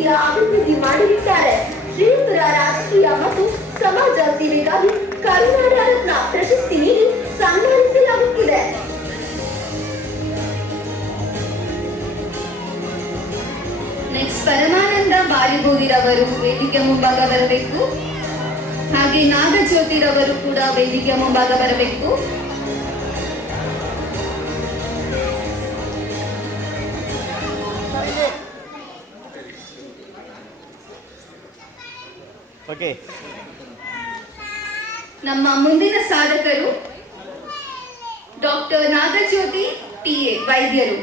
ರೀತಿಯ ಅಭಿವೃದ್ಧಿ ಮಾಡಿರುತ್ತಾರೆ. ಶ್ರೀಯುತರ ರಾಜಕೀಯ ಮತ್ತು ಸಮಾಜ ಸೇವೆಗಾಗಿ ಕರುನಾಡ ರತ್ನ ಪ್ರಶಸ್ತಿ ನೀಡಿ ಸನ್ಮಾನಿಸಲಾಗುತ್ತಿದೆ. ನೆಕ್ಸ್ಟ್ ಪರಮಾನಂದ ಬಾಲಿಬೋದಿರವರು ವೇದಿಕೆ ಮುಂಭಾಗ ಬರಬೇಕು. ಹಾಗೆ ನಾಗಜ್ಯೋತಿರವರು ಕೂಡ ವೇದಿಕೆ ಮುಂಭಾಗ ಬರಬೇಕು. ನಮ್ಮ ಮುಂದಿನ ಸಾಧಕರು ಡಾಕ್ಟರ್ ನಾಗಜ್ಯೋತಿ TA ವೈದ್ಯರು.